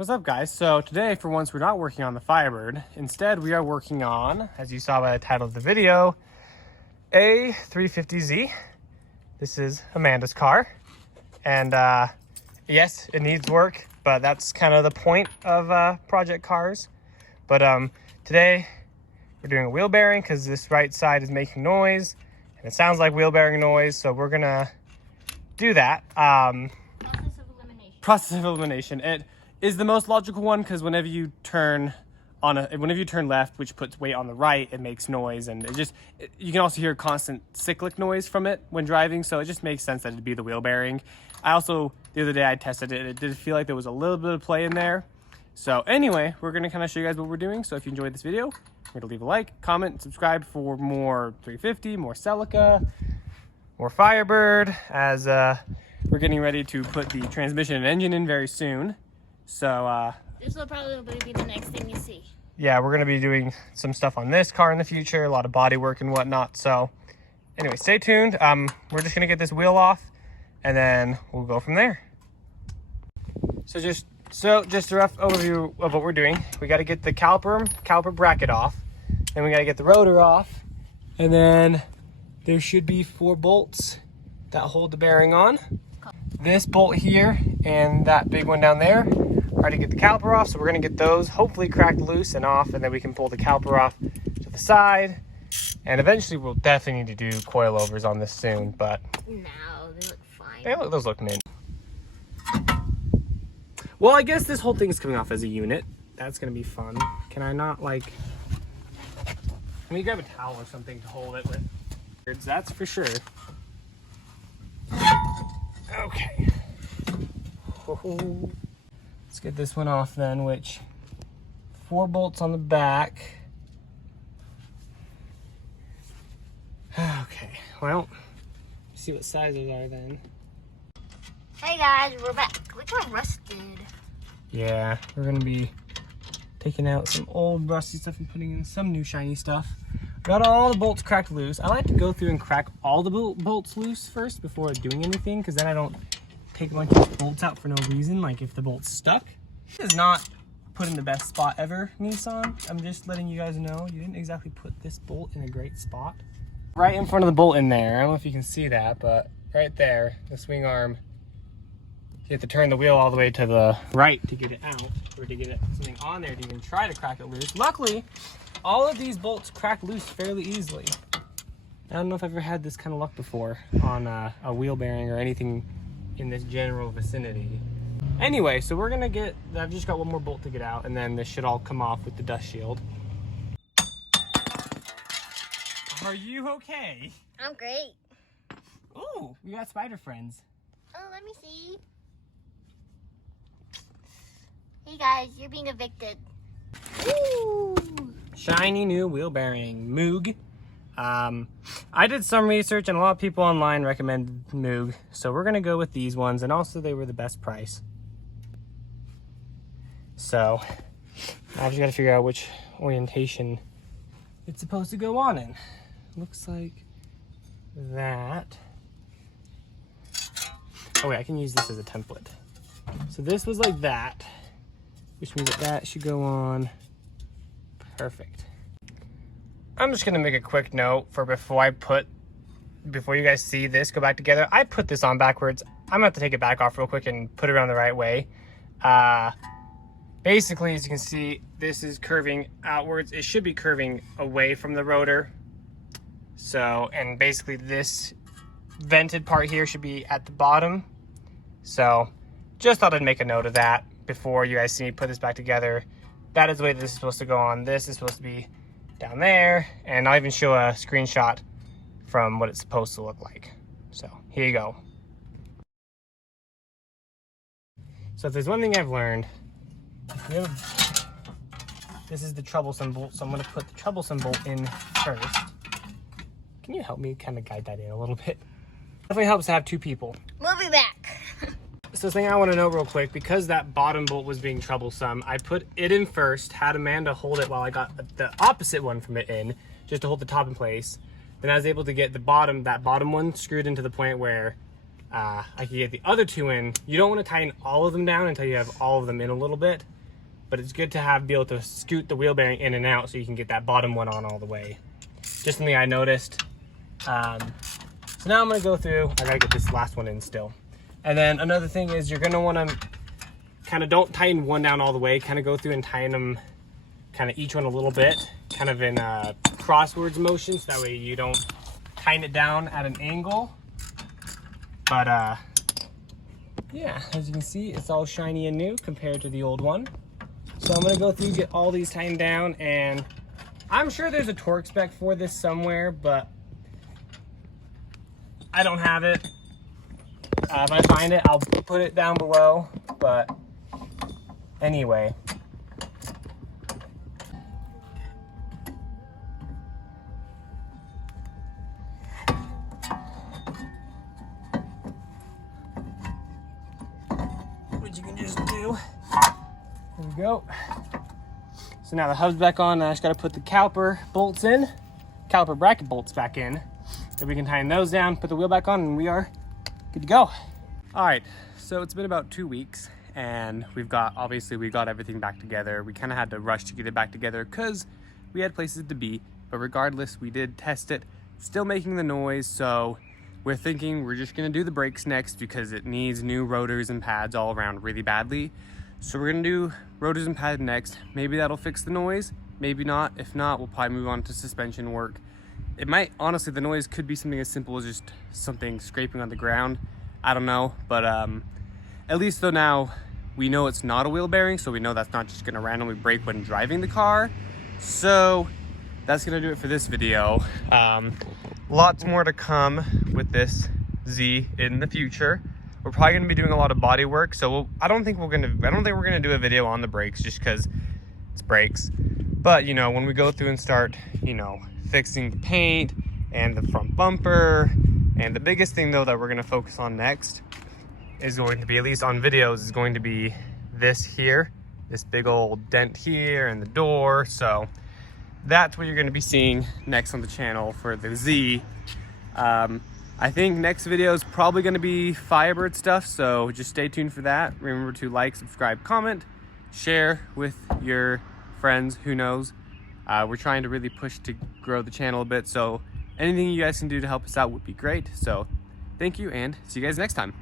What's up, guys? So today, for once, we're not working on the Firebird. Instead, we are working on, as you saw by the title of the video, a 350Z. This is Amanda's car. And yes, it needs work, but that's kind of the point of project cars. But today, we're doing a wheel bearing because this right side is making noise. And it sounds like wheel bearing noise, so we're gonna do that. Process of elimination. It is the most logical one because whenever you turn left, which puts weight on the right, it makes noise, and you can also hear constant cyclic noise from it when driving, so it just makes sense that it'd be the wheel bearing. I also, the other day I tested it, and it did feel like there was a little bit of play in there. So anyway, we're gonna kind of show you guys what we're doing. So if you enjoyed this video, remember to leave a like, comment, and subscribe for more 350, more Celica, more Firebird, as we're getting ready to put the transmission and engine in very soon. So this will probably be the next thing you see. Yeah, we're gonna be doing some stuff on this car in the future, a lot of body work and whatnot. So anyway, stay tuned. We're just gonna get this wheel off and then we'll go from there. So just a rough overview of what we're doing. We got to get the caliper bracket off, then we got to get the rotor off, and then there should be 4 bolts that hold the bearing on. This bolt here and that big one down there are to get the caliper off, so we're going to get those hopefully cracked loose and off, and then we can pull the caliper off to the side. And eventually we'll definitely need to do coilovers on this soon, but no, they look fine. Those look mint. Well, I guess this whole thing is coming off as a unit. That's going to be fun. Can I not, like... Let me grab a towel or something to hold it with. That's for sure. Okay. Let's get this one off then, which... 4 bolts on the back. Okay, well, let's see what sizes are then. Hey guys, we're back. We got rusted. Yeah, we're gonna be taking out some old rusty stuff and putting in some new shiny stuff. Got all the bolts cracked loose. I like to go through and crack all the bolts loose first before doing anything, because then I don't take a bunch of bolts out for no reason, like if the bolt's stuck. This is not put in the best spot ever, Nissan. I'm just letting you guys know, you didn't exactly put this bolt in a great spot. Right in front of the bolt in there, I don't know if you can see that, but right there, the swing arm, you have to turn the wheel all the way to the right to get it out, or to get something on there to even try to crack it loose. Luckily, all of these bolts crack loose fairly easily. I don't know if I've ever had this kind of luck before on a wheel bearing or anything in this general vicinity. Anyway, so we're gonna get, I've just got one more bolt to get out, and then this should all come off with the dust shield. Are you okay? I'm great. Ooh, we got spider friends. Oh, let me see. Hey guys, you're being evicted. Woo! Shiny new wheel bearing, Moog. I did some research and a lot of people online recommended Moog, so we're gonna go with these ones, and also they were the best price. So I've just gotta figure out which orientation it's supposed to go on in. Looks like that. Oh wait, I can use this as a template. So this was like that, which means that should go on. Perfect. I'm just gonna make a quick note for before you guys see this go back together. I put this on backwards. I'm gonna have to take it back off real quick and put it around the right way. Basically, as you can see, this is curving outwards. It should be curving away from the rotor. So, and basically this vented part here should be at the bottom. So, just thought I'd make a note of that before you guys see me put this back together. That is the way this is supposed to go on. This is supposed to be down there, and I'll even show a screenshot from what it's supposed to look like. So, here you go. So if there's one thing I've learned, this is the troublesome bolt, so I'm gonna put the troublesome bolt in first. Can you help me kind of guide that in a little bit? Definitely helps to have 2 people. We'll be back. So the thing I want to know real quick, because that bottom bolt was being troublesome, I put it in first, had Amanda hold it while I got the opposite one from it in, just to hold the top in place. Then I was able to get that bottom one screwed into the point where I can get the other two in. You don't want to tighten all of them down until you have all of them in a little bit, but it's good to be able to scoot the wheel bearing in and out so you can get that bottom one on all the way. Just something I noticed. So now I'm gonna go through, I gotta get this last one in still. And then another thing is you're gonna wanna kind of don't tighten one down all the way, kind of go through and tighten them kind of each one a little bit, kind of in crosswards motions, that way you don't tighten it down at an angle. But yeah, as you can see, it's all shiny and new compared to the old one. So I'm gonna go through, get all these tightened down, and I'm sure there's a torque spec for this somewhere, but I don't have it. If I find it, I'll put it down below, but anyway. What you can just do, there we go. So now the hub's back on, I just gotta put the caliper bolts in, caliper bracket bolts back in, so we can tighten those down, put the wheel back on, and we are good to go. All right, so it's been about 2 weeks, and obviously we got everything back together. We kind of had to rush to get it back together because we had places to be, but regardless, we did test it, still making the noise, so we're thinking we're just gonna do the brakes next because it needs new rotors and pads all around really badly. So we're gonna do rotors and pads next. Maybe that'll fix the noise, maybe not. If not, we'll probably move on to suspension work. It might, honestly, the noise could be something as simple as just something scraping on the ground. I don't know, but at least though now we know it's not a wheel bearing, so we know that's not just gonna randomly break when driving the car. So that's gonna do it for this video. Lots more to come with this Z in the future. We're probably gonna be doing a lot of body work, so I don't think we're gonna do a video on the brakes just because it's brakes. But you know, when we go through and start, you know, fixing the paint and the front bumper, and the biggest thing though that we're gonna focus on next is going to be, at least on videos, is going to be this here, this big old dent here and the door. So that's what you're gonna be seeing next on the channel for the Z. I think next video is probably gonna be Firebird stuff, so just stay tuned for that. Remember to like, subscribe, comment, share with your friends, who knows. We're trying to really push to grow the channel a bit, so anything you guys can do to help us out would be great. So thank you, and see you guys next time.